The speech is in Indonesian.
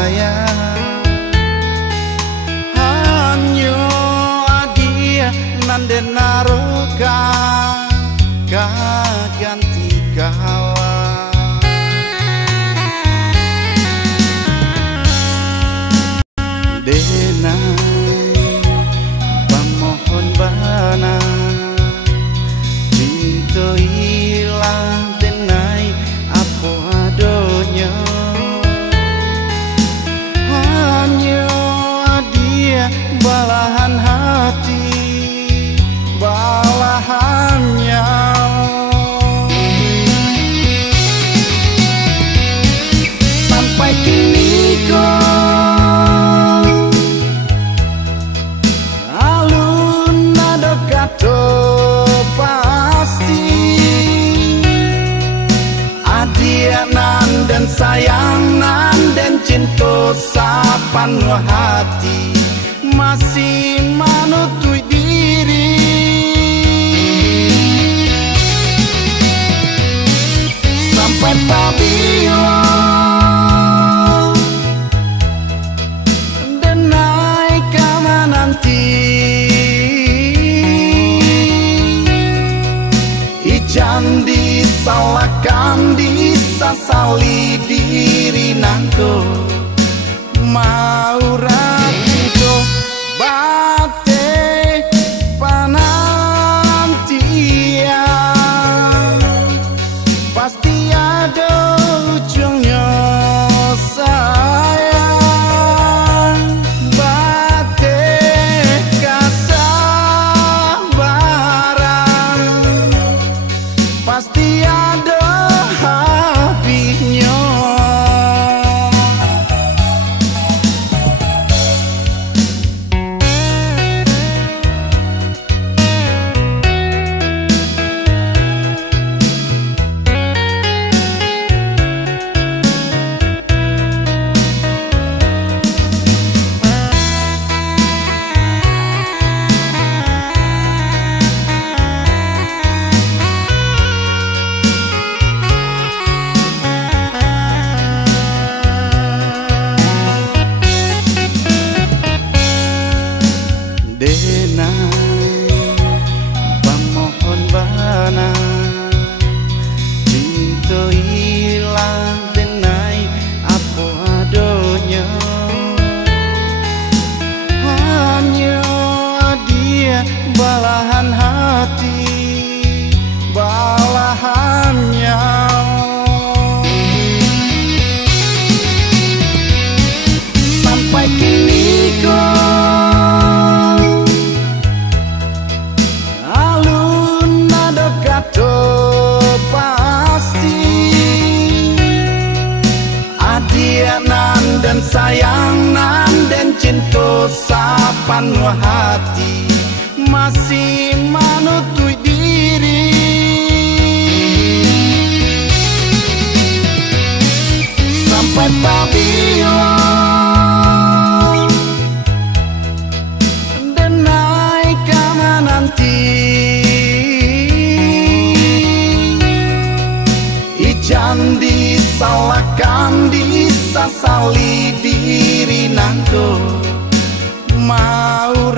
sayang hanyo adia nande naroka ganti kawan denai pamohon bana cinta hilang denai apa adanya hanya dia balahan hati balahannya sampai kini kau alun nado kato pasti adianan dan sayangan dan cinta sapanuh hati masih manutui diri sampai pabio denai kama nanti ijan disalahkan disasali diri nangko mau rato bate panantian pasti ada ujungnya sayang bate kesabaran pasti ada habisnya denai pamohon bana cinta hilang denai apa adanya hanya dia balahan hati balahannya sampai kini kau pasti adianan dan sayangan dan cinta sapanuh hati masih manutui diri sampai pabio denai kama nanti ijan disalahkan disasali diri nangko mau